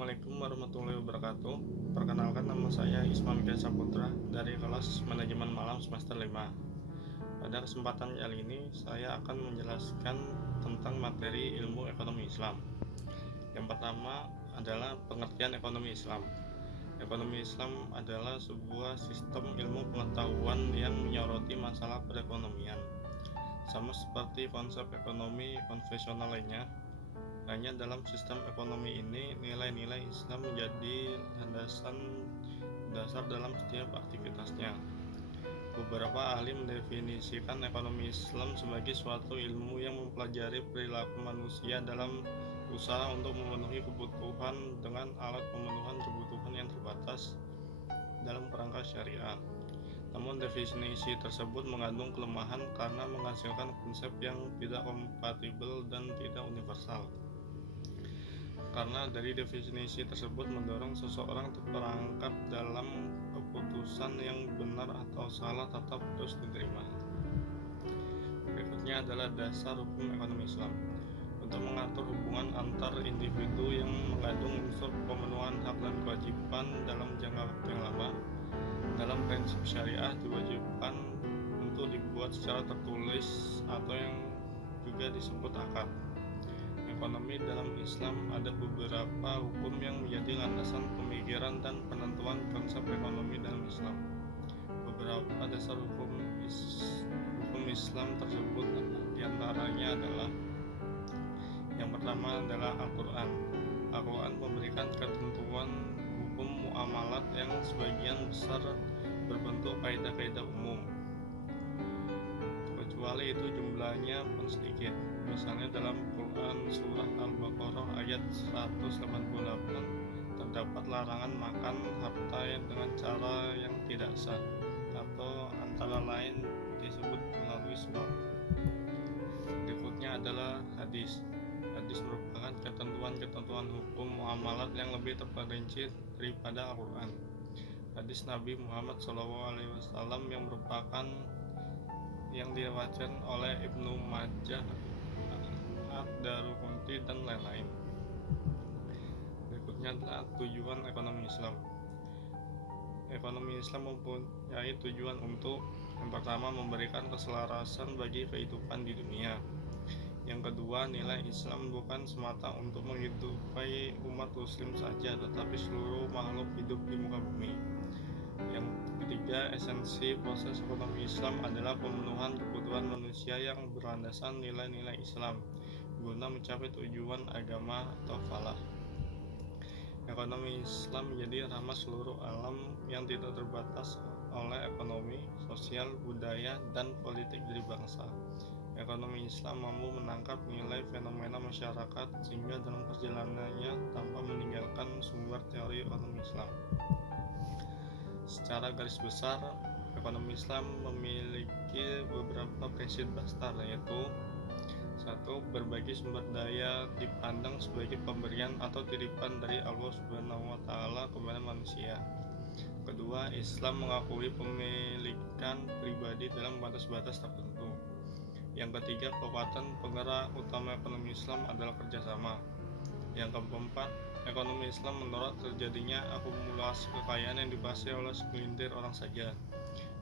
Assalamualaikum warahmatullahi wabarakatuh. Perkenalkan, nama saya Isman Gaya Saputra dari kelas Manajemen Malam semester 5. Pada kesempatan kali ini saya akan menjelaskan tentang materi ilmu ekonomi Islam. Yang pertama adalah pengertian ekonomi Islam. Ekonomi Islam adalah sebuah sistem ilmu pengetahuan yang menyoroti masalah perekonomian. Sama seperti konsep ekonomi konvensional lainnya, hanya dalam sistem ekonomi ini nilai-nilai Islam menjadi landasan dasar dalam setiap aktivitasnya. Beberapa ahli mendefinisikan ekonomi Islam sebagai suatu ilmu yang mempelajari perilaku manusia dalam usaha untuk memenuhi kebutuhan dengan alat pemenuhan kebutuhan yang terbatas dalam kerangka syariah. Namun definisi tersebut mengandung kelemahan karena menghasilkan konsep yang tidak kompatibel dan tidak universal. Karena dari definisi tersebut mendorong seseorang terperangkap dalam keputusan yang benar atau salah tetap harus diterima. Berikutnya adalah dasar hukum ekonomi Islam. Untuk mengatur hubungan antar individu yang mengandung unsur pemenuhan hak dan kewajiban dalam jangka waktu yang lama, dalam prinsip syariah diwajibkan untuk dibuat secara tertulis atau yang juga disebut akad. Ekonomi dalam Islam ada beberapa hukum yang menjadi landasan pemikiran dan penentuan konsep ekonomi dalam Islam. Beberapa dasar hukum Islam tersebut diantaranya adalah: yang pertama adalah Al-Quran. Al-Quran memberikan ketentuan hukum muamalat yang sebagian besar berbentuk kaidah-kaidah umum, kecuali itu jumlahnya pun sedikit. Misalnya dalam Quran surah Al-Baqarah ayat 188 terdapat larangan makan harta dengan cara yang tidak sah, atau antara lain disebut melalui suap. Berikutnya adalah hadis. Hadis merupakan ketentuan-ketentuan hukum muamalat yang lebih terperinci daripada Al-Quran. Hadis Nabi Muhammad SAW yang diriwayatkan oleh Ibnu Majah, Ad-Daruqutni dan lain-lain. Berikutnya adalah tujuan ekonomi Islam. Ekonomi Islam mempunyai tujuan untuk, yang pertama, memberikan keselarasan bagi kehidupan di dunia. Yang kedua, nilai Islam bukan semata untuk menghidupi umat muslim saja, tetapi seluruh makhluk hidup di muka bumi. Yang ketiga, esensi proses ekonomi Islam adalah pemenuhan kebutuhan manusia yang berlandasan nilai-nilai Islam guna mencapai tujuan agama atau falah. Ekonomi Islam menjadi rahmat seluruh alam yang tidak terbatas oleh ekonomi, sosial, budaya, dan politik dari bangsa. Ekonomi Islam mampu menangkap nilai fenomena masyarakat sehingga dalam perjalanannya tanpa meninggalkan sumber teori ekonomi Islam. Secara garis besar, ekonomi Islam memiliki beberapa prinsip dasar, yaitu: 1. Berbagi sumber daya dipandang sebagai pemberian atau titipan dari Allah Subhanahu wa Ta'ala kepada manusia. Kedua, Islam mengakui pemilikan pribadi dalam batas-batas tertentu. Yang ketiga, kekuatan penggerak utama ekonomi Islam adalah kerjasama. Yang keempat, ekonomi Islam menolak terjadinya akumulasi kekayaan yang dikuasai oleh segelintir orang saja.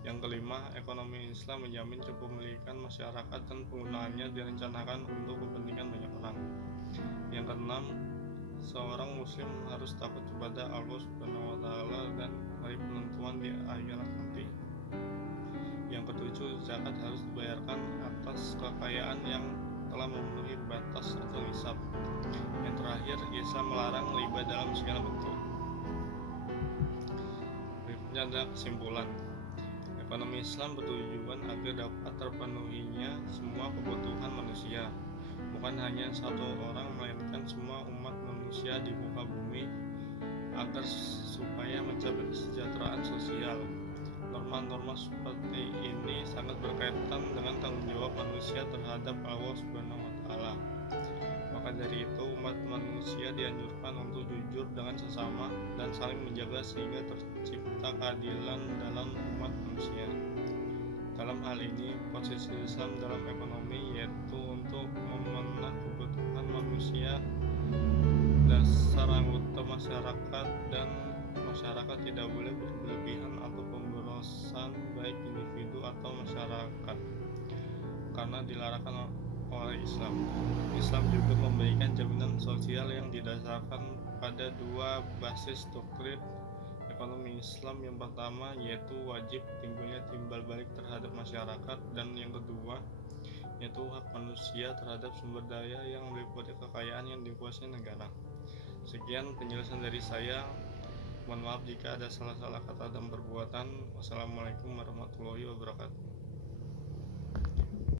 Yang kelima, ekonomi Islam menjamin kepemilikan masyarakat dan penggunaannya direncanakan untuk kepentingan banyak orang. Yang keenam, seorang muslim harus takut kepada Allah Subhanahu wa Ta'ala dan hari penentuan di akhirat nanti. Yang ketujuh, zakat harus dibayarkan atas kekayaan yang telah memenuhi batas atau nisab. Yang terakhir, Islam melarang riba dalam segala bentuk. Berikutnya adalah kesimpulan. Ekonomi Islam bertujuan agar dapat terpenuhinya semua kebutuhan manusia, bukan hanya satu orang, melainkan semua umat manusia di muka bumi, agar supaya mencapai kesejahteraan sosial. Norma-norma seperti ini sangat berkaitan dengan tanggung jawab manusia terhadap Allah Subhanahu wa Ta'ala. Maka dari itu, umat manusia dianjurkan untuk jujur dengan sesama dan saling menjaga sehingga tercipta keadilan dalam umat manusia. Dalam hal ini, posisi Islam dalam ekonomi yaitu untuk memenuhi kebutuhan manusia dasar anggota masyarakat, dan masyarakat tidak boleh berlebihan atau pemborosan baik individu atau masyarakat karena dilarangkan oleh Islam. Islam juga memberikan jaminan sosial yang didasarkan pada dua basis doktrin ekonomi Islam. Yang pertama yaitu wajib timbulnya timbal balik terhadap masyarakat, dan yang kedua yaitu hak manusia terhadap sumber daya yang meliputi kekayaan yang dikuasai negara. Sekian penjelasan dari saya. Mohon maaf jika ada salah-salah kata dan perbuatan. Wassalamualaikum warahmatullahi wabarakatuh.